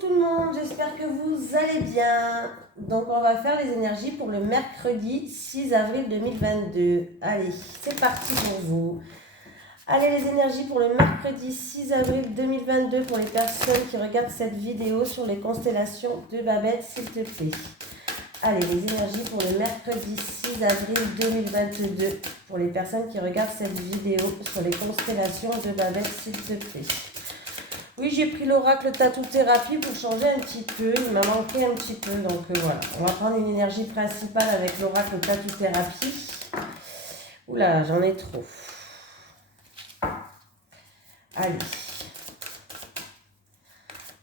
Tout le monde, j'espère que vous allez bien. Donc on va faire les énergies pour le mercredi 6 avril 2022. Allez, c'est parti pour vous. Allez, les énergies pour le mercredi 6 avril 2022 pour les personnes qui regardent cette vidéo sur les constellations de Babette, s'il te plaît. Allez, les énergies pour le mercredi 6 avril 2022 pour les personnes qui regardent cette vidéo sur les constellations de Babette, s'il te plaît. Oui, j'ai pris l'oracle Tattoo Thérapie pour changer un petit peu. Il m'a manqué un petit peu. Donc voilà, on va prendre une énergie principale avec l'oracle Tattoo Thérapie. Oula, j'en ai trop. Allez.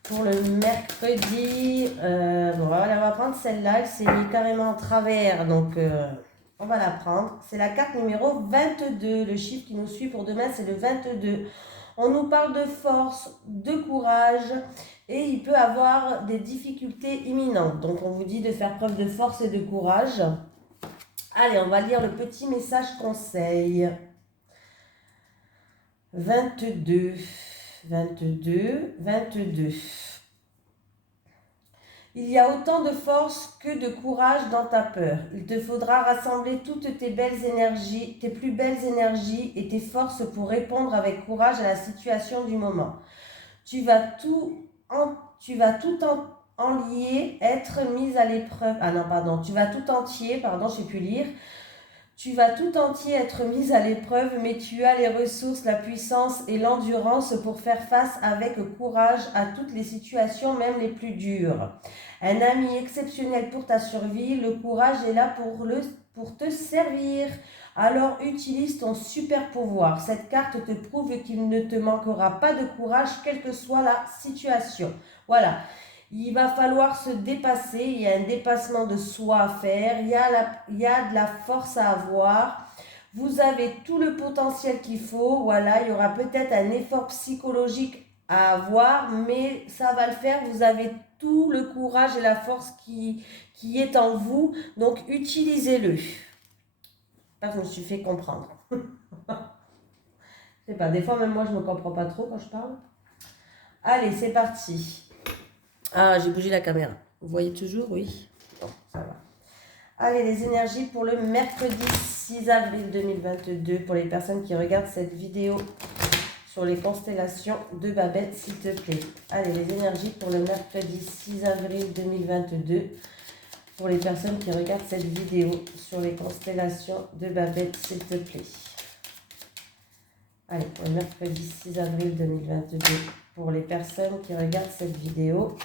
Pour le mercredi, bon, voilà, on va prendre celle-là. Elle s'est mise carrément en travers. Donc on va la prendre. C'est la carte numéro 22. Le chiffre qui nous suit pour demain, c'est le 22. On nous parle de force, de courage et il peut avoir des difficultés imminentes. Donc on vous dit de faire preuve de force et de courage. Allez, on va lire le petit message conseil. 22, 22, 22. Il y a autant de force que de courage dans ta peur. Il te faudra rassembler toutes tes belles énergies, tes plus belles énergies et tes forces pour répondre avec courage à la situation du moment. Tu vas tout enlier, être mise à l'épreuve. Ah non, pardon. Tu vas tout entier, pardon, je ne sais plus lire. Tu vas tout entier être mise à l'épreuve, mais tu as les ressources, la puissance et l'endurance pour faire face avec courage à toutes les situations, même les plus dures. Un ami exceptionnel pour ta survie, le courage est là pour te servir. Alors utilise ton super pouvoir. Cette carte te prouve qu'il ne te manquera pas de courage, quelle que soit la situation. Voilà. Il va falloir se dépasser, il y a un dépassement de soi à faire, il y a de la force à avoir. Vous avez tout le potentiel qu'il faut, voilà, il y aura peut-être un effort psychologique à avoir, mais ça va le faire, vous avez tout le courage et la force qui est en vous, donc utilisez-le. J'espère que je me suis fait comprendre. Je sais pas, des fois même moi je ne me comprends pas trop quand je parle. Allez, c'est parti. Ah, j'ai bougé la caméra. Vous voyez toujours? Oui. Bon, ça va. Allez, les énergies pour le mercredi 6 avril 2022 pour les personnes qui regardent cette vidéo sur les constellations de Babette, s'il te plaît. Allez, les énergies pour le mercredi 6 avril 2022 pour les personnes qui regardent cette vidéo sur les constellations de Babette, s'il te plaît. Allez, pour le mercredi 6 avril 2022 pour les personnes qui regardent cette vidéo.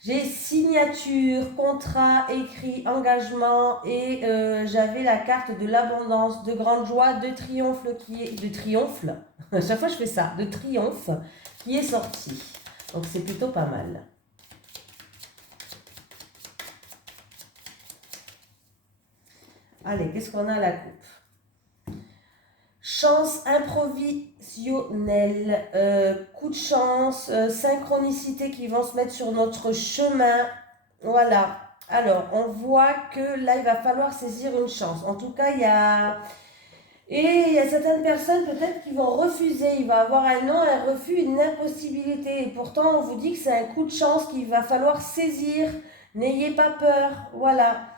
J'ai signature, contrat, écrit, engagement et j'avais la carte de l'abondance, de grande joie, de triomphe de triomphe. À chaque fois je fais ça, de triomphe qui est sorti. Donc c'est plutôt pas mal. Allez, qu'est-ce qu'on a à la coupe? Chance improvisionnelle, coup de chance, synchronicité qui vont se mettre sur notre chemin. Voilà. Alors, on voit que là, il va falloir saisir une chance. En tout cas, il y a certaines personnes peut-être qui vont refuser. Il va avoir un non, un refus, une impossibilité. Et pourtant, on vous dit que c'est un coup de chance qu'il va falloir saisir. N'ayez pas peur. Voilà.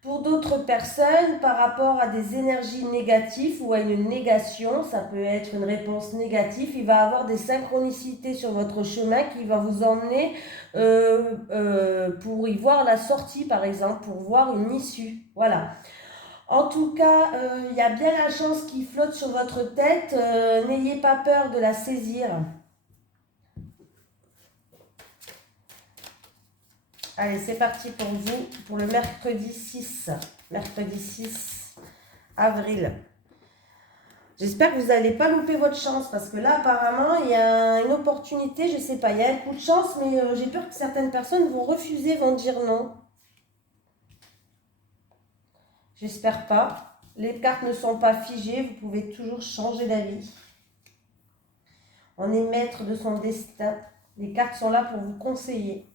Pour d'autres personnes, par rapport à des énergies négatives ou à une négation, ça peut être une réponse négative, il va avoir des synchronicités sur votre chemin qui va vous emmener pour y voir la sortie, par exemple, pour voir une issue. Voilà. En tout cas, il y a bien la chance qui flotte sur votre tête. N'ayez pas peur de la saisir. Allez, c'est parti pour vous, pour le mercredi 6 avril. J'espère que vous n'allez pas louper votre chance, parce que là, apparemment, il y a une opportunité, je ne sais pas, il y a un coup de chance, mais j'ai peur que certaines personnes vont refuser, vont dire non. J'espère pas. Les cartes ne sont pas figées, vous pouvez toujours changer d'avis. On est maître de son destin. Les cartes sont là pour vous conseiller.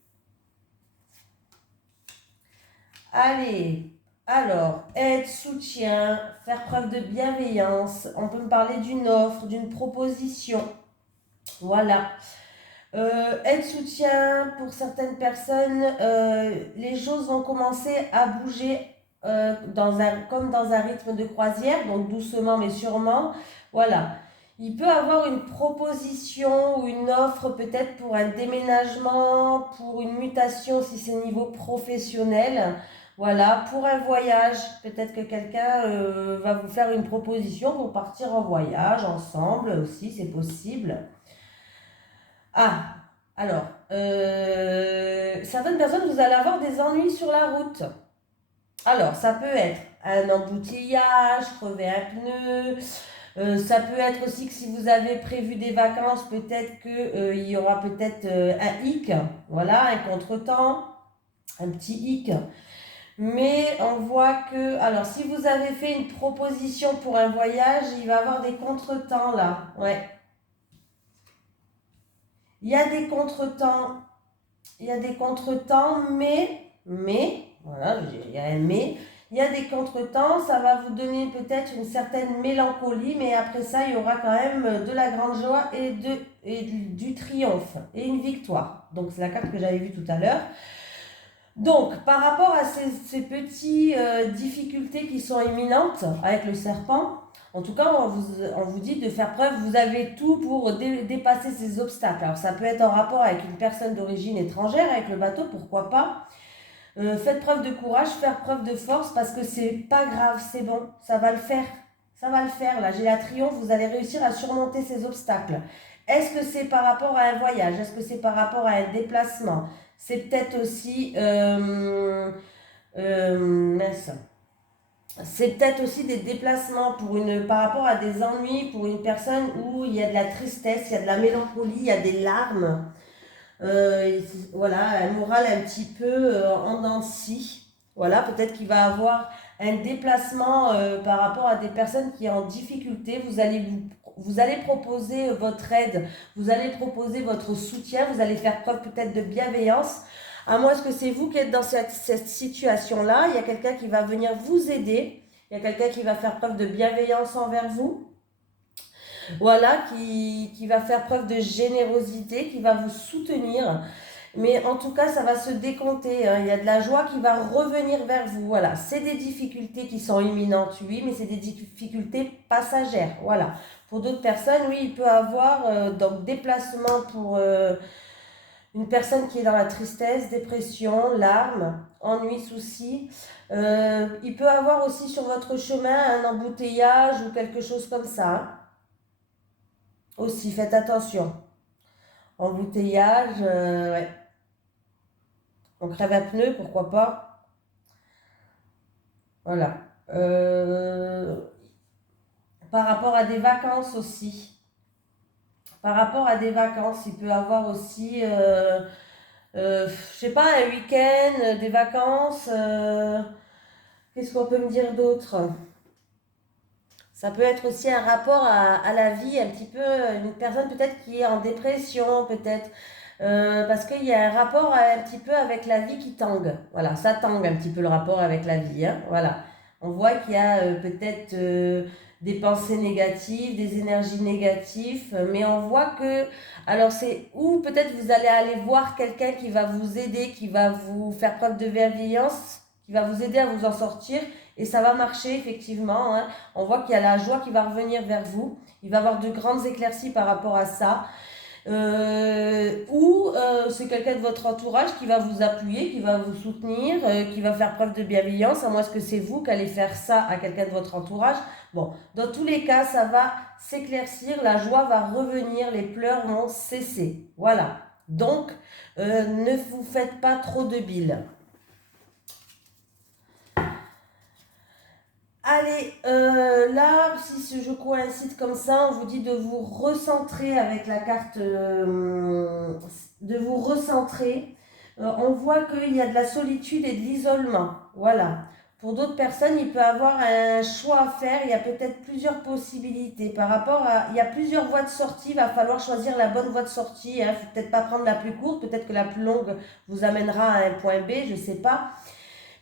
Allez, alors, aide, soutien, faire preuve de bienveillance. On peut me parler d'une offre, d'une proposition. Voilà. Aide, soutien pour certaines personnes, les choses vont commencer à bouger comme dans un rythme de croisière, donc doucement mais sûrement. Voilà. Il peut avoir une proposition ou une offre peut-être pour un déménagement, pour une mutation si c'est niveau professionnel. Voilà, pour un voyage, peut-être que quelqu'un va vous faire une proposition pour partir en voyage ensemble aussi, c'est possible. Ah, alors, certaines personnes, vous allez avoir des ennuis sur la route. Alors, ça peut être un embouteillage, crever un pneu. Ça peut être aussi que si vous avez prévu des vacances, peut-être qu'il y aura peut-être un hic, voilà, un contretemps, un petit hic. Mais on voit que, alors si vous avez fait une proposition pour un voyage, il va y avoir des contretemps là, ouais. Il y a des contretemps, voilà, il y a un mais, il y a des contretemps, ça va vous donner peut-être une certaine mélancolie, mais après ça, il y aura quand même de la grande joie et du triomphe et une victoire. Donc c'est la carte que j'avais vue tout à l'heure. Donc, par rapport à ces petites difficultés qui sont imminentes avec le serpent, en tout cas, on vous dit de faire preuve, vous avez tout pour dépasser ces obstacles. Alors, ça peut être en rapport avec une personne d'origine étrangère, avec le bateau, pourquoi pas. Faites preuve de courage, faire preuve de force, parce que c'est pas grave, c'est bon, ça va le faire. Ça va le faire, là, j'ai la triomphe, vous allez réussir à surmonter ces obstacles. Est-ce que c'est par rapport à un voyage? Est-ce que c'est par rapport à un déplacement? C'est peut-être aussi... mince. C'est peut-être aussi des déplacements par rapport à des ennuis pour une personne où il y a de la tristesse, il y a de la mélancolie, il y a des larmes. Voilà, un moral un petit peu en dents de scie. Voilà, peut-être qu'il va avoir un déplacement par rapport à des personnes qui sont en difficulté. Vous allez proposer votre aide, vous allez proposer votre soutien, vous allez faire preuve peut-être de bienveillance. À moins que c'est vous qui êtes dans cette situation-là, il y a quelqu'un qui va venir vous aider, il y a quelqu'un qui va faire preuve de bienveillance envers vous. Voilà, qui va faire preuve de générosité, qui va vous soutenir. Mais en tout cas, ça va se décompter, hein. Il y a de la joie qui va revenir vers vous. Voilà, c'est des difficultés qui sont imminentes, oui, mais c'est des difficultés passagères. Voilà. Pour d'autres personnes, oui, il peut avoir donc déplacement pour une personne qui est dans la tristesse, dépression, larmes, ennui, soucis. Il peut avoir aussi sur votre chemin un embouteillage ou quelque chose comme ça, hein. Aussi, faites attention. Embouteillage, ouais. On crève un pneu, pourquoi pas. Voilà. Par rapport à des vacances aussi. Par rapport à des vacances, il peut avoir aussi, je sais pas, un week-end, des vacances. Qu'est-ce qu'on peut me dire d'autre? Ça peut être aussi un rapport à la vie, un petit peu, une personne peut-être qui est en dépression, peut-être, parce qu'il y a un rapport un petit peu avec la vie qui tangue. Voilà, ça tangue un petit peu le rapport avec la vie, hein, voilà. On voit qu'il y a peut-être des pensées négatives, des énergies négatives, mais on voit que, alors c'est où peut-être vous allez aller voir quelqu'un qui va vous aider, qui va vous faire preuve de bienveillance, qui va vous aider à vous en sortir. Et ça va marcher effectivement, hein. On voit qu'il y a la joie qui va revenir vers vous. Il va y avoir de grandes éclaircies par rapport à ça. Ou c'est quelqu'un de votre entourage qui va vous appuyer, qui va vous soutenir, qui va faire preuve de bienveillance. À moins que c'est vous qui allez faire ça à quelqu'un de votre entourage. Bon, dans tous les cas, ça va s'éclaircir, la joie va revenir, les pleurs vont cesser. Voilà. Donc, ne vous faites pas trop de bile. Allez, là, si je coïncide comme ça, on vous dit de vous recentrer avec la carte, de vous recentrer. On voit qu'il y a de la solitude et de l'isolement. Voilà. Pour d'autres personnes, il peut y avoir un choix à faire. Il y a peut-être plusieurs possibilités. Il y a plusieurs voies de sortie. Il va falloir choisir la bonne voie de sortie, hein. Il ne faut peut-être pas prendre la plus courte. Peut-être que la plus longue vous amènera à un point B, je ne sais pas.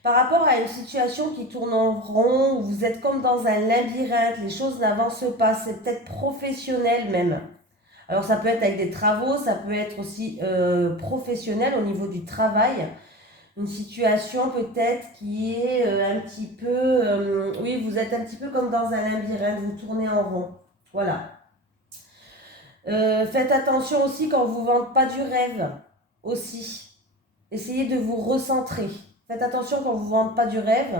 Par rapport à une situation qui tourne en rond, où vous êtes comme dans un labyrinthe, les choses n'avancent pas, c'est peut-être professionnel même. Alors ça peut être avec des travaux, ça peut être aussi professionnel au niveau du travail. Une situation peut-être qui est un petit peu... oui, vous êtes un petit peu comme dans un labyrinthe, vous tournez en rond. Voilà. Faites attention aussi quand on ne vous vende pas du rêve. Aussi. Essayez de vous recentrer. Faites attention quand on ne vous vende pas du rêve.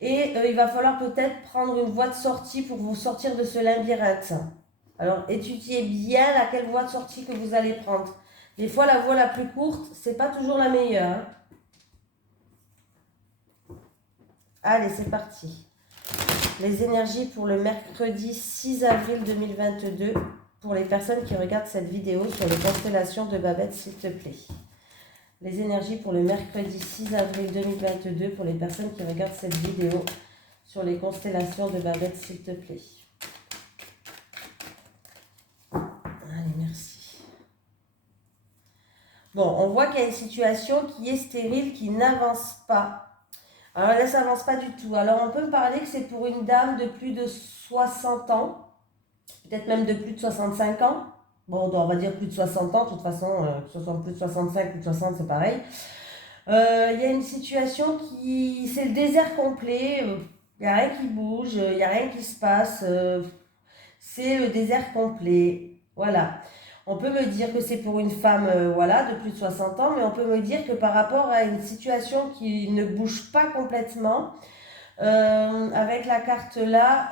Et il va falloir peut-être prendre une voie de sortie pour vous sortir de ce labyrinthe. Alors, étudiez bien laquelle voie de sortie que vous allez prendre. Des fois, la voie la plus courte, c'est pas toujours la meilleure. Hein. Allez, c'est parti. Les énergies pour le mercredi 6 avril 2022 pour les personnes qui regardent cette vidéo sur les constellations de Babette, s'il te plaît. Les énergies pour le mercredi 6 avril 2022 pour les personnes qui regardent cette vidéo sur les constellations de Babette, s'il te plaît. Allez, merci. Bon, on voit qu'il y a une situation qui est stérile, qui n'avance pas. Alors là, ça n'avance pas du tout. Alors, on peut me parler que c'est pour une dame de plus de 60 ans, peut-être même de plus de 65 ans. Bon, on va dire plus de 60 ans, de toute façon, plus de 65, plus de 60, c'est pareil. Il y a une situation qui... c'est le désert complet, il n'y a rien qui bouge, il n'y a rien qui se passe, c'est le désert complet. Voilà. On peut me dire que c'est pour une femme voilà, de plus de 60 ans, mais on peut me dire que par rapport à une situation qui ne bouge pas complètement, avec la carte là,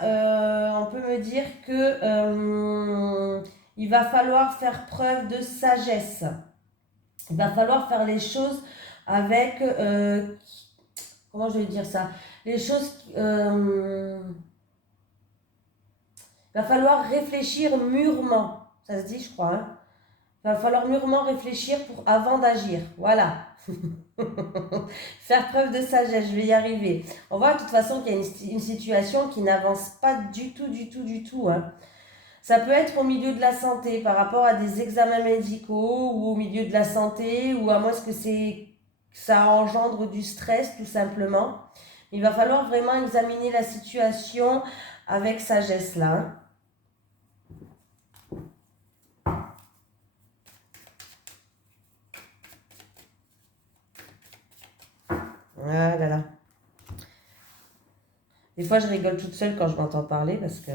on peut me dire que il va falloir faire preuve de sagesse. Il va falloir faire les choses avec... comment je vais dire ça? Les choses... il va falloir réfléchir mûrement. Ça se dit, je crois. Hein. Il va falloir mûrement réfléchir avant d'agir. Voilà. Faire preuve de sagesse, je vais y arriver. On voit de toute façon qu'il y a une situation qui n'avance pas du tout. Hein. Ça peut être au milieu de la santé, par rapport à des examens médicaux, ou au milieu de la santé, ou à moins que ça engendre du stress, tout simplement. Il va falloir vraiment examiner la situation avec sagesse, là. Hein. Ah là là. Des fois, je rigole toute seule quand je m'entends parler parce que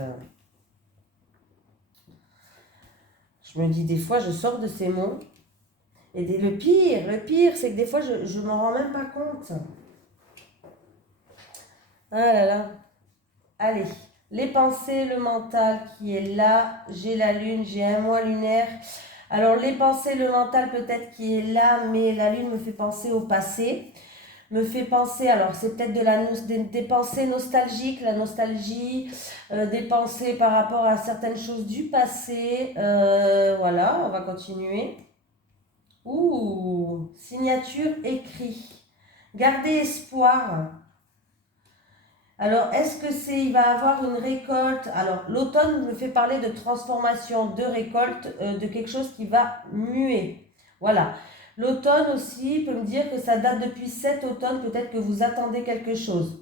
je me dis des fois, je sors de ces mots. Et le pire, c'est que des fois, je ne m'en rends même pas compte. Ah là là. Allez, les pensées, le mental qui est là. J'ai la lune, j'ai un mois lunaire. Alors, les pensées, le mental peut-être qui est là, mais la lune me fait penser au passé. Me fait penser, alors c'est peut-être des pensées nostalgiques, la nostalgie, des pensées par rapport à certaines choses du passé. Voilà, on va continuer. Ouh, signature écrit. Gardez espoir. Alors, est-ce que il va avoir une récolte? Alors, l'automne me fait parler de transformation, de récolte, de quelque chose qui va muer. Voilà. L'automne aussi peut me dire que ça date depuis cet automne, peut-être que vous attendez quelque chose.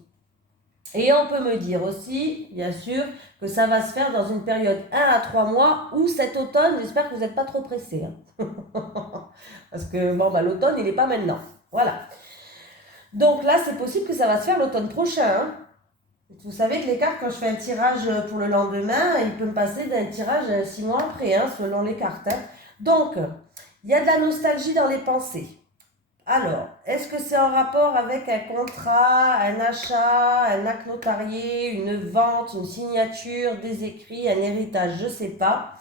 Et on peut me dire aussi, bien sûr, que ça va se faire dans une période 1 à 3 mois ou cet automne, j'espère que vous n'êtes pas trop pressés. Hein. Parce que bon, bah, l'automne, il n'est pas maintenant. Voilà. Donc là, c'est possible que ça va se faire l'automne prochain. Hein. Vous savez que les cartes, quand je fais un tirage pour le lendemain, il peut me passer d'un tirage 6 mois après, hein, selon les cartes. Hein. Donc, il y a de la nostalgie dans les pensées. Alors, est-ce que c'est en rapport avec un contrat, un achat, un acte notarié, une vente, une signature, des écrits, un héritage, je ne sais pas.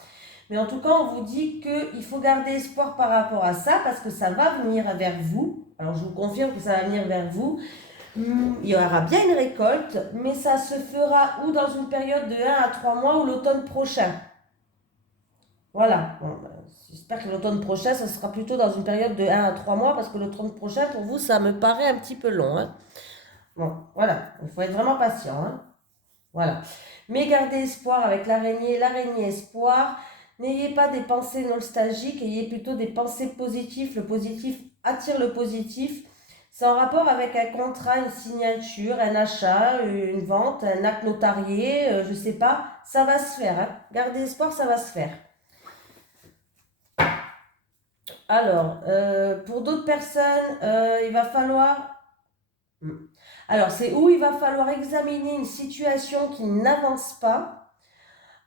Mais en tout cas, on vous dit qu'il faut garder espoir par rapport à ça parce que ça va venir vers vous. Alors, je vous confirme que ça va venir vers vous. Il y aura bien une récolte, mais ça se fera ou dans une période de 1 à 3 mois ou l'automne prochain. Voilà. Bon, j'espère que l'automne prochain, ça sera plutôt dans une période de 1 à 3 mois parce que l'automne prochain, pour vous, ça me paraît un petit peu long. Hein. Bon, voilà. Il faut être vraiment patient. Hein. Voilà. Mais gardez espoir avec l'araignée espoir. N'ayez pas des pensées nostalgiques, ayez plutôt des pensées positives. Le positif attire le positif. C'est en rapport avec un contrat, une signature, un achat, une vente, un acte notarié, je ne sais pas. Ça va se faire. Hein. Gardez espoir, ça va se faire. Alors, pour d'autres personnes, il va falloir... Hmm. Alors, c'est où il va falloir examiner une situation qui n'avance pas.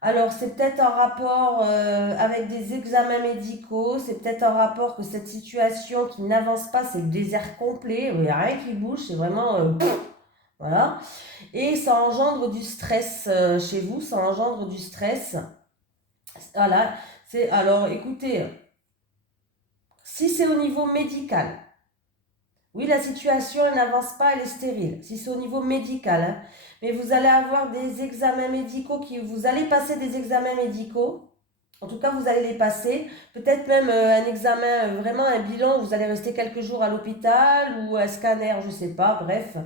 Alors, c'est peut-être en rapport avec des examens médicaux, c'est peut-être en rapport que cette situation qui n'avance pas, c'est le désert complet, où il n'y a rien qui bouge, c'est vraiment... voilà. Et ça engendre du stress chez vous, ça engendre du stress. Voilà. Alors, écoutez, si c'est au niveau médical, oui, la situation elle n'avance pas, elle est stérile. Si c'est au niveau médical, hein. Mais vous allez avoir des examens médicaux vous allez passer des examens médicaux. En tout cas, vous allez les passer. Peut-être même un examen, vraiment un bilan où vous allez rester quelques jours à l'hôpital ou un scanner, je ne sais pas, bref.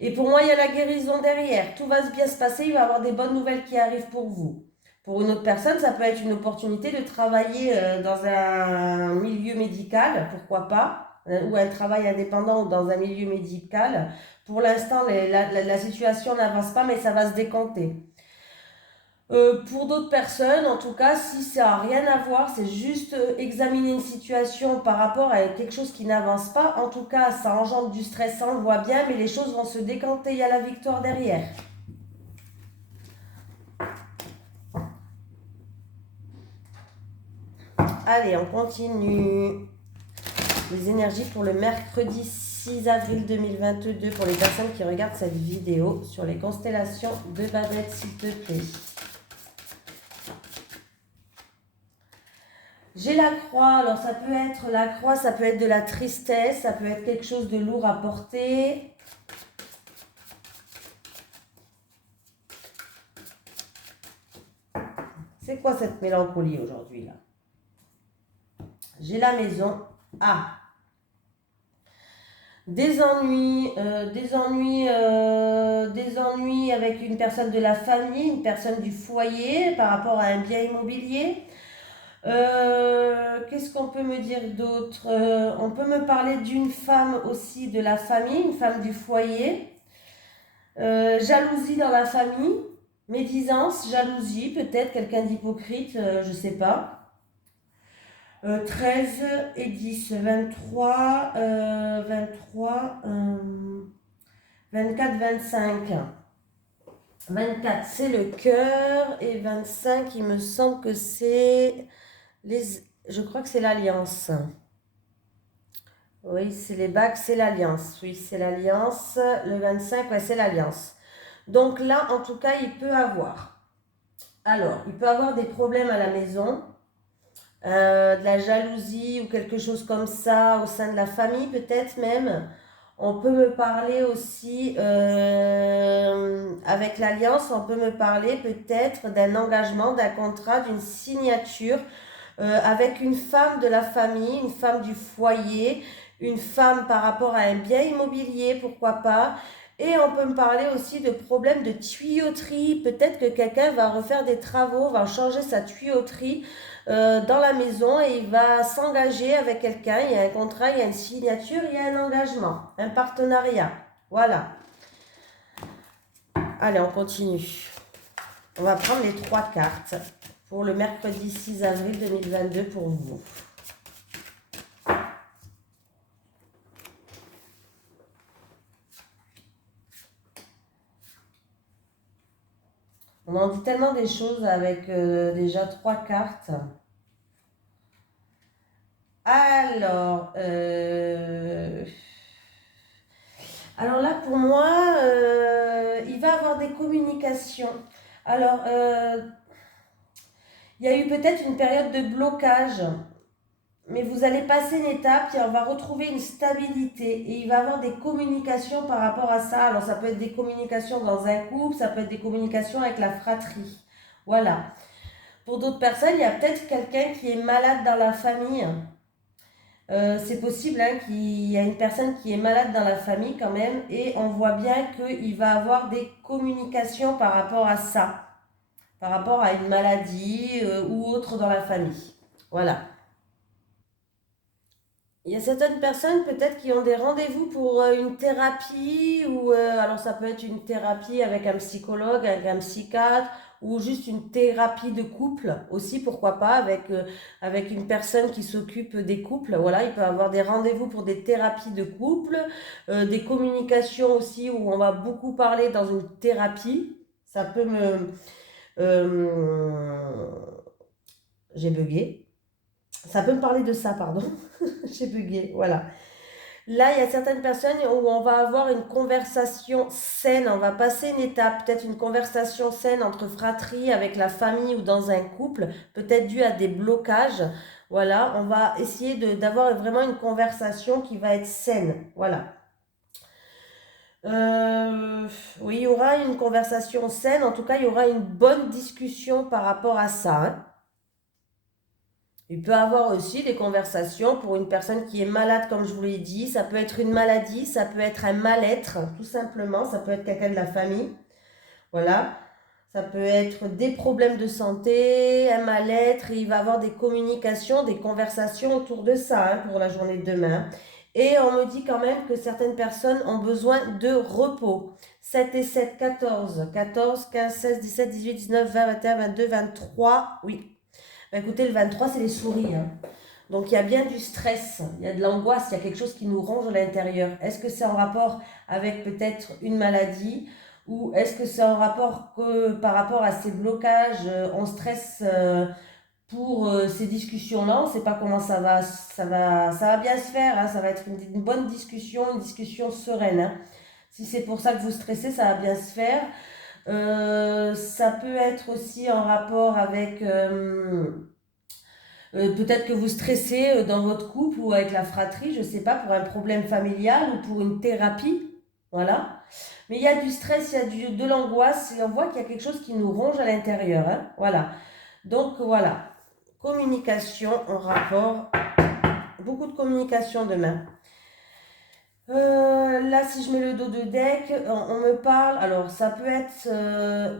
Et pour moi, il y a la guérison derrière. Tout va bien se passer, il va y avoir des bonnes nouvelles qui arrivent pour vous. Pour une autre personne, ça peut être une opportunité de travailler dans un milieu médical, pourquoi pas, ou un travail indépendant ou dans un milieu médical. Pour l'instant, la situation n'avance pas, mais ça va se décanter. Pour d'autres personnes, en tout cas, si ça n'a rien à voir, c'est juste examiner une situation par rapport à quelque chose qui n'avance pas. En tout cas, ça engendre du stress, on le voit bien, mais les choses vont se décanter, il y a la victoire derrière. Allez, on continue. Les énergies pour le mercredi 6 avril 2022 pour les personnes qui regardent cette vidéo sur les constellations de Babette, s'il te plaît. J'ai la croix, alors ça peut être la croix, ça peut être de la tristesse, ça peut être quelque chose de lourd à porter. C'est quoi cette mélancolie aujourd'hui là? J'ai la maison. Ah, des ennuis avec une personne de la famille, une personne du foyer par rapport à un bien immobilier. Qu'est-ce qu'on peut me dire d'autre? On peut me parler d'une femme aussi de la famille, une femme du foyer. Jalousie dans la famille, médisance, jalousie, peut-être quelqu'un d'hypocrite, je ne sais pas. 13 et 10, 23, 24, 25. 24, c'est le cœur et 25, il me semble que c'est je crois que c'est l'alliance. Oui, c'est les bagues, c'est l'alliance. Oui, c'est l'alliance. Le 25, ouais, c'est l'alliance. Donc là, en tout cas, il peut avoir. Alors, il peut avoir des problèmes à la maison, de la jalousie ou quelque chose comme ça au sein de la famille, peut-être même. On peut me parler aussi, avec l'alliance, on peut me parler peut-être d'un engagement, d'un contrat, d'une signature avec une femme de la famille, une femme du foyer, une femme par rapport à un bien immobilier, pourquoi pas. Et on peut me parler aussi de problèmes de tuyauterie. Peut-être que quelqu'un va refaire des travaux, va changer sa tuyauterie dans la maison et il va s'engager avec quelqu'un. Il y a un contrat, il y a une signature, il y a un engagement, un partenariat. Voilà. Allez, on continue. On va prendre les 3 cartes pour le mercredi 6 avril 2022 pour vous. On en dit tellement des choses avec déjà 3 cartes. Alors, là pour moi, il va avoir des communications. Alors, il y a eu peut-être une période de blocage, mais vous allez passer une étape et on va retrouver une stabilité et il va y avoir des communications par rapport à ça. Alors ça peut être des communications dans un couple, ça peut être des communications avec la fratrie. Voilà. Pour d'autres personnes, il y a peut-être quelqu'un qui est malade dans la famille. C'est possible hein, qu'il y a une personne qui est malade dans la famille quand même et on voit bien qu'il va avoir des communications par rapport à ça, par rapport à une maladie ou autre dans la famille. Voilà. Il y a certaines personnes peut-être qui ont des rendez-vous pour une thérapie ou alors ça peut être une thérapie avec un psychologue, avec un psychiatre ou juste une thérapie de couple aussi, pourquoi pas, avec une personne qui s'occupe des couples. Voilà, il peut avoir des rendez-vous pour des thérapies de couple, des communications aussi où on va beaucoup parler dans une thérapie. Ça peut me... j'ai bugué. Ça peut me parler de ça, pardon. J'ai bugué, voilà. Là, il y a certaines personnes où on va avoir une conversation saine, on va passer une étape, peut-être une conversation saine entre fratries, avec la famille ou dans un couple, peut-être dû à des blocages. Voilà, on va essayer d'avoir vraiment une conversation qui va être saine. Voilà. Oui, il y aura une conversation saine, en tout cas, il y aura une bonne discussion par rapport à ça, hein. Il peut avoir aussi des conversations pour une personne qui est malade, comme je vous l'ai dit. Ça peut être une maladie, ça peut être un mal-être, tout simplement. Ça peut être quelqu'un de la famille. Voilà. Ça peut être des problèmes de santé, un mal-être. Il va avoir des communications, des conversations autour de ça, hein, pour la journée de demain. Et on me dit quand même que certaines personnes ont besoin de repos. 7 et 7, 14. 14, 15, 16, 17, 18, 19, 20, 21, 22, 23. Oui. Bah, écoutez, le 23, c'est les souris, hein. Donc il y a bien du stress, il y a de l'angoisse, il y a quelque chose qui nous ronge à l'intérieur. Est-ce que c'est en rapport avec peut-être une maladie ou est-ce que c'est en rapport que par rapport à ces blocages, on stresse pour ces discussions-là, on ne sait pas comment ça va bien se faire, hein. Ça va être une bonne discussion, une discussion sereine, hein. Si c'est pour ça que vous stressez, ça va bien se faire. Ça peut être aussi en rapport avec peut-être que vous stressez dans votre couple ou avec la fratrie, je ne sais pas, pour un problème familial ou pour une thérapie. Voilà. Mais il y a du stress, il y a de l'angoisse et on voit qu'il y a quelque chose qui nous ronge à l'intérieur, hein. Voilà. Donc voilà. Communication en rapport. Beaucoup de communication demain. Là, si je mets le dos de deck, on me parle. Alors, ça peut être.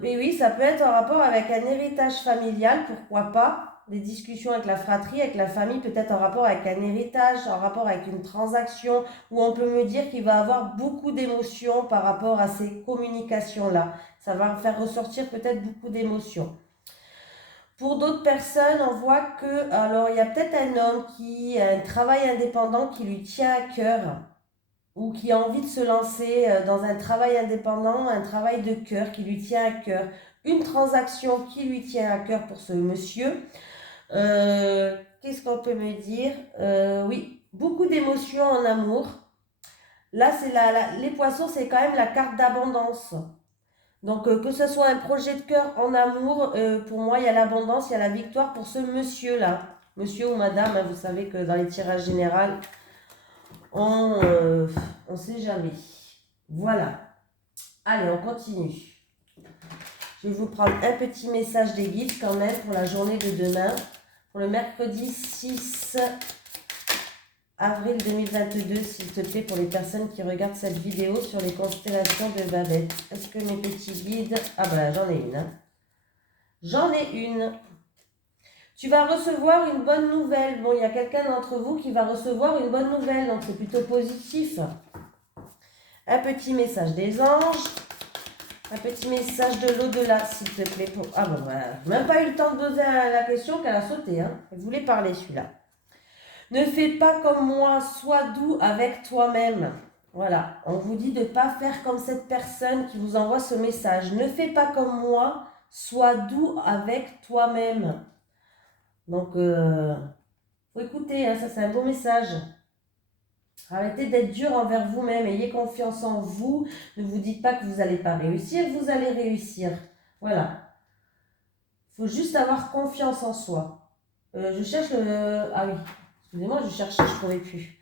Mais oui, ça peut être en rapport avec un héritage familial, pourquoi pas. Des discussions avec la fratrie, avec la famille, peut-être en rapport avec un héritage, en rapport avec une transaction, où on peut me dire qu'il va avoir beaucoup d'émotions par rapport à ces communications-là. Ça va faire ressortir peut-être beaucoup d'émotions. Pour d'autres personnes, on voit que. Alors, il y a peut-être un homme qui a un travail indépendant qui lui tient à cœur ou qui a envie de se lancer dans un travail indépendant, un travail de cœur qui lui tient à cœur, une transaction qui lui tient à cœur pour ce monsieur. Qu'est-ce qu'on peut me dire? Oui, beaucoup d'émotions en amour. Là, c'est les poissons, c'est quand même la carte d'abondance. Donc, que ce soit un projet de cœur en amour, pour moi, il y a l'abondance, il y a la victoire pour ce monsieur-là. Monsieur ou madame, hein, vous savez que dans les tirages généraux, on ne sait jamais. Voilà. Allez, on continue. Je vais vous prendre un petit message des guides quand même pour la journée de demain. Pour le mercredi 6 avril 2022, s'il te plaît, pour les personnes qui regardent cette vidéo sur les constellations de Babette. Est-ce que mes petits guides... Ah ben, j'en ai une, hein. J'en ai une. Tu vas recevoir une bonne nouvelle. Bon, il y a quelqu'un d'entre vous qui va recevoir une bonne nouvelle, donc c'est plutôt positif. Un petit message des anges. Un petit message de l'au-delà, s'il te plaît. Ah bon, voilà. Même pas eu le temps de poser la question qu'elle a sauté, hein. Elle voulait parler, celui-là. Ne fais pas comme moi, sois doux avec toi-même. Voilà, on vous dit de ne pas faire comme cette personne qui vous envoie ce message. Ne fais pas comme moi, sois doux avec toi-même. Donc, faut écouter, hein, ça c'est un beau message. Arrêtez d'être dur envers vous-même, ayez confiance en vous. Ne vous dites pas que vous n'allez pas réussir, vous allez réussir. Voilà. Il faut juste avoir confiance en soi. Je cherche le... Ah oui, excusez-moi, je cherchais, je ne trouvais plus.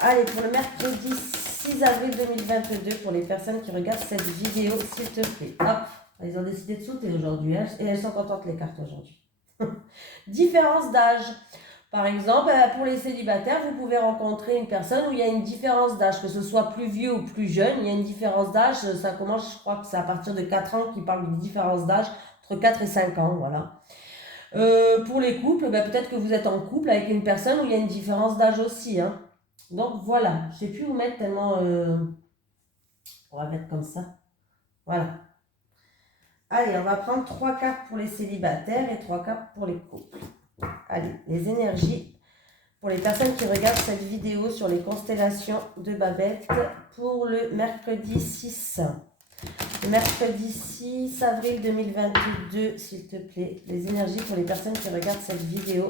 Allez, pour le mercredi 6 avril 2022, pour les personnes qui regardent cette vidéo, s'il te plaît. Hop, ils ont décidé de sauter aujourd'hui, hein, et elles sont contentes les cartes aujourd'hui. Différence d'âge. Par exemple, pour les célibataires, vous pouvez rencontrer une personne où il y a une différence d'âge, que ce soit plus vieux ou plus jeune, il y a une différence d'âge, ça commence, je crois que c'est à partir de 4 ans qu'ils parlent d'une différence d'âge, entre 4 et 5 ans, voilà. Pour les couples, peut-être que vous êtes en couple avec une personne où il y a une différence d'âge aussi, hein. Donc voilà, je ne sais plus où mettre tellement... On va mettre comme ça. Voilà. Allez, on va prendre 3 cartes pour les célibataires et 3 cartes pour les couples. Allez, les énergies pour les personnes qui regardent cette vidéo sur les constellations de Babette pour le mercredi 6. Le mercredi 6 avril 2022, s'il te plaît. Les énergies pour les personnes qui regardent cette vidéo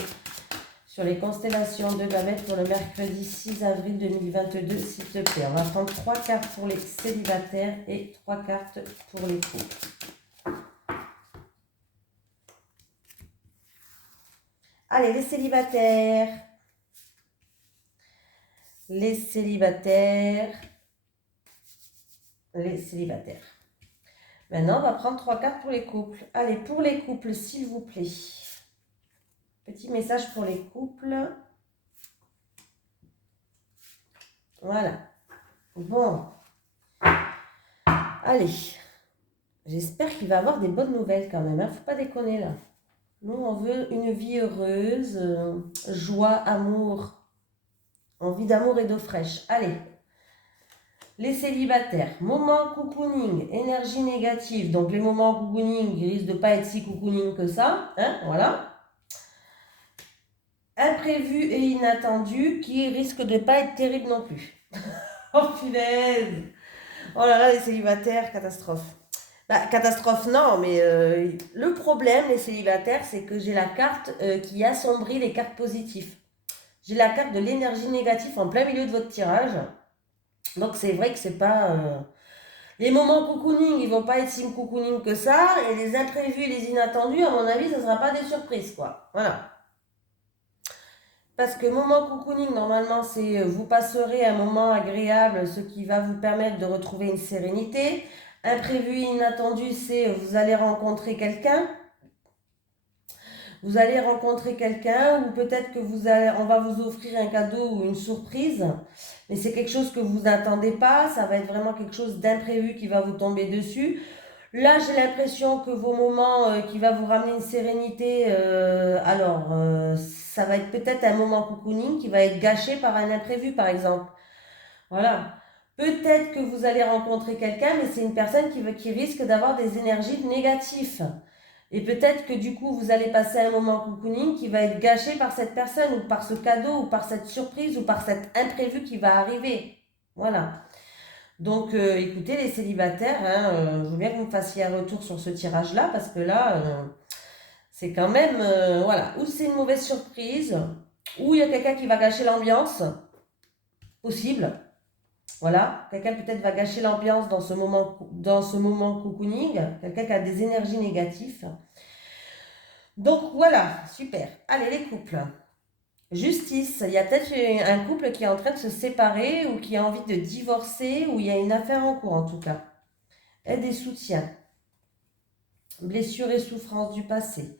sur les constellations de Babette pour le mercredi 6 avril 2022, s'il te plaît. On va prendre 3 cartes pour les célibataires et 3 cartes pour les couples. Allez, les célibataires. Les célibataires. Les célibataires. Maintenant, on va prendre 3 cartes pour les couples. Allez, pour les couples, s'il vous plaît. Petit message pour les couples. Voilà. Bon. Allez. J'espère qu'il va y avoir des bonnes nouvelles quand même. Faut pas déconner là. Nous, on veut une vie heureuse, joie, amour. Envie d'amour et d'eau fraîche. Allez. Les célibataires, moment cocooning, énergie négative. Donc les moments cocooning, ils risquent de ne pas être si cocooning que ça. Hein, voilà. Imprévu et inattendu qui risquent de ne pas être terrible non plus. Oh punaise. Oh là là, les célibataires, catastrophe. Bah, catastrophe non, mais le problème, les célibataires, c'est que j'ai la carte qui assombrit les cartes positives. J'ai la carte de l'énergie négative en plein milieu de votre tirage. Donc c'est vrai que c'est pas... Les moments cocooning, ils vont pas être si cocooning que ça. Et les imprévus et les inattendus, à mon avis, ça ne sera pas des surprises, quoi. Voilà. Parce que moment cocooning, normalement, c'est vous passerez un moment agréable, ce qui va vous permettre de retrouver une sérénité. Imprévu, inattendu, c'est vous allez rencontrer quelqu'un. Vous allez rencontrer quelqu'un ou peut-être que on va vous offrir un cadeau ou une surprise. Mais c'est quelque chose que vous n'attendez pas. Ça va être vraiment quelque chose d'imprévu qui va vous tomber dessus. Là, j'ai l'impression que vos moments qui va vous ramener une sérénité, ça va être peut-être un moment cocooning qui va être gâché par un imprévu, par exemple. Voilà. Peut-être que vous allez rencontrer quelqu'un, mais c'est une personne qui risque d'avoir des énergies négatives. Et peut-être que du coup, vous allez passer un moment cocooning qui va être gâché par cette personne, ou par ce cadeau, ou par cette surprise, ou par cet imprévu qui va arriver. Voilà. Donc, écoutez, les célibataires, hein, je veux bien que vous me fassiez un retour sur ce tirage-là, parce que là, c'est quand même, voilà, ou c'est une mauvaise surprise, ou il y a quelqu'un qui va gâcher l'ambiance, possible. Voilà, quelqu'un peut-être va gâcher l'ambiance dans ce moment cocooning, quelqu'un qui a des énergies négatives. Donc voilà, super. Allez, les couples. Justice, il y a peut-être un couple qui est en train de se séparer ou qui a envie de divorcer ou il y a une affaire en cours en tout cas. Aide et soutien. Blessures et souffrances du passé.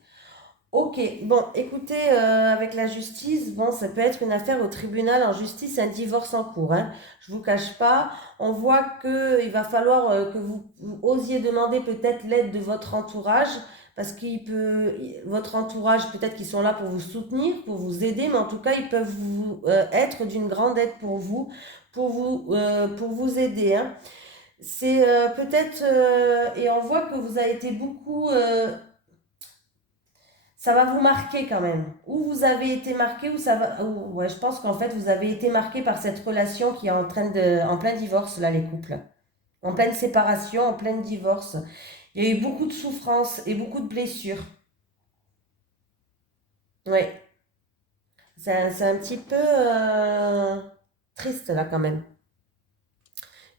Ok, bon, écoutez, avec la justice, bon, ça peut être une affaire au tribunal en justice, un divorce en cours, hein. Je vous cache pas, on voit qu'il va falloir que vous osiez demander peut-être l'aide de votre entourage, parce votre entourage, peut-être qu'ils sont là pour vous soutenir, pour vous aider, mais en tout cas, ils peuvent être d'une grande aide pour vous aider, hein. C'est peut-être, et on voit que vous avez été beaucoup... ça va vous marquer quand même. Ou vous avez été marqué, ou ça va. Ouais, je pense qu'en fait, vous avez été marqué par cette relation qui est en plein divorce, là, les couples. En pleine séparation, en plein divorce. Il y a eu beaucoup de souffrances et beaucoup de blessures. Ouais. C'est un petit peu triste, là, quand même.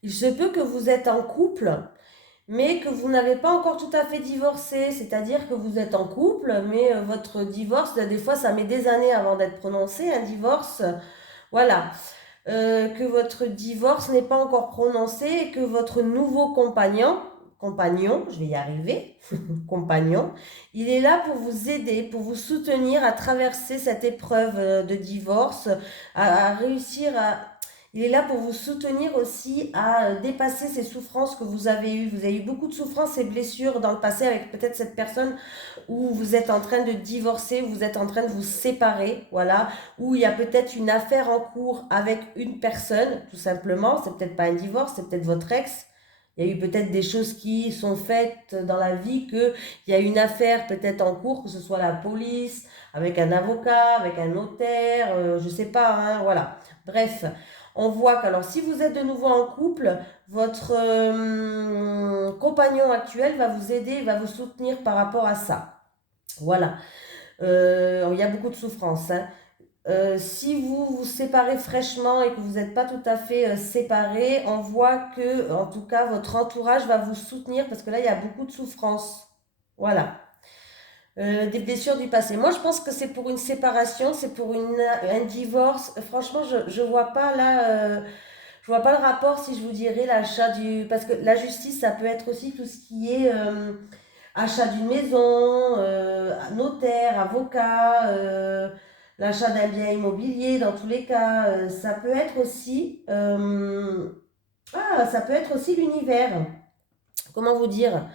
Il se peut que vous êtes en couple, mais que vous n'avez pas encore tout à fait divorcé, c'est-à-dire que vous êtes en couple, mais votre divorce, des fois, ça met des années avant d'être prononcé, un divorce, voilà. Que votre divorce n'est pas encore prononcé et que votre nouveau compagnon, je vais y arriver, compagnon, il est là pour vous aider, pour vous soutenir à traverser cette épreuve de divorce, à réussir à il est là pour vous soutenir aussi à dépasser ces souffrances que vous avez eues. Vous avez eu beaucoup de souffrances et blessures dans le passé avec peut-être cette personne où vous êtes en train de divorcer, vous êtes en train de vous séparer, voilà, où il y a peut-être une affaire en cours avec une personne, tout simplement. C'est peut-être pas un divorce, c'est peut-être votre ex. Il y a eu peut-être des choses qui sont faites dans la vie, qu'il y a une affaire peut-être en cours, que ce soit la police, avec un avocat, avec un notaire, je sais pas, hein, voilà. Bref, on voit qu'alors si vous êtes de nouveau en couple, votre compagnon actuel va vous aider, va vous soutenir par rapport à ça. Voilà. Il y a beaucoup de souffrance, hein. Si vous vous séparez fraîchement et que vous n'êtes pas tout à fait séparés, on voit que, en tout cas, votre entourage va vous soutenir parce que là, il y a beaucoup de souffrance. Voilà. Des blessures du passé. Moi, je pense que c'est pour une séparation, c'est pour un divorce. Franchement, je vois pas là, je vois pas le rapport si je vous dirais l'achat du... Parce que la justice, ça peut être aussi tout ce qui est achat d'une maison, notaire, avocat, l'achat d'un bien immobilier, dans tous les cas. Ça peut être aussi... ça peut être aussi l'univers. Comment vous dire?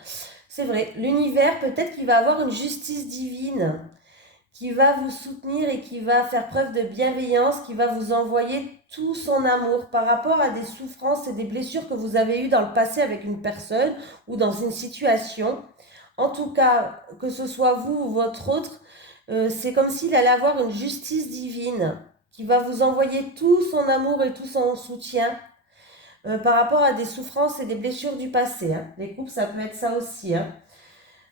C'est vrai, l'univers, peut-être qu'il va avoir une justice divine qui va vous soutenir et qui va faire preuve de bienveillance, qui va vous envoyer tout son amour par rapport à des souffrances et des blessures que vous avez eues dans le passé avec une personne ou dans une situation. En tout cas, que ce soit vous ou votre autre, c'est comme s'il allait avoir une justice divine qui va vous envoyer tout son amour et tout son soutien par rapport à des souffrances et des blessures du passé, hein. Les couples, ça peut être ça aussi, hein.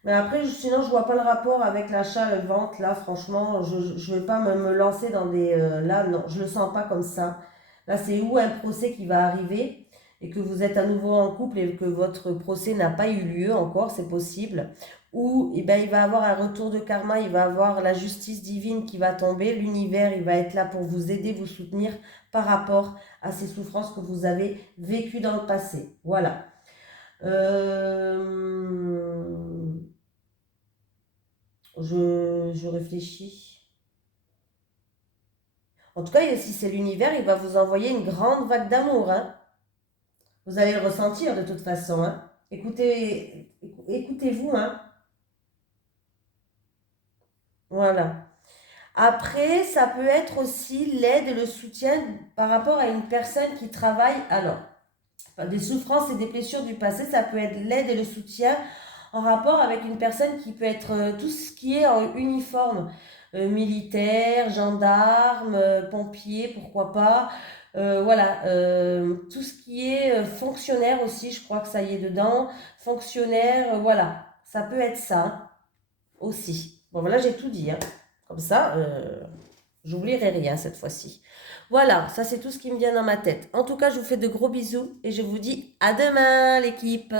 Mais après, sinon, je vois pas le rapport avec l'achat, le vente. Là, franchement, je vais pas me lancer dans des... là, non, je le sens pas comme ça. Là, c'est où un procès qui va arriver et que vous êtes à nouveau en couple et que votre procès n'a pas eu lieu encore, c'est possible. Ou eh ben, il va avoir un retour de karma, il va avoir la justice divine qui va tomber. L'univers, il va être là pour vous aider, vous soutenir par rapport à ces souffrances que vous avez vécues dans le passé. Voilà. Euh, je réfléchis. En tout cas, si c'est l'univers, il va vous envoyer une grande vague d'amour, hein. Vous allez le ressentir de toute façon, hein. Écoutez-vous, hein. Voilà. Après, ça peut être aussi l'aide et le soutien par rapport à une personne qui travaille. Alors, des souffrances et des blessures du passé, ça peut être l'aide et le soutien en rapport avec une personne qui peut être tout ce qui est en uniforme, militaire, gendarme, pompier, pourquoi pas. Voilà, tout ce qui est fonctionnaire aussi, je crois que ça y est dedans. Fonctionnaire, voilà, ça peut être ça aussi. Bon, voilà, j'ai tout dit, hein. Comme ça, j'oublierai rien cette fois-ci. Voilà, ça c'est tout ce qui me vient dans ma tête. En tout cas, je vous fais de gros bisous et je vous dis à demain l'équipe.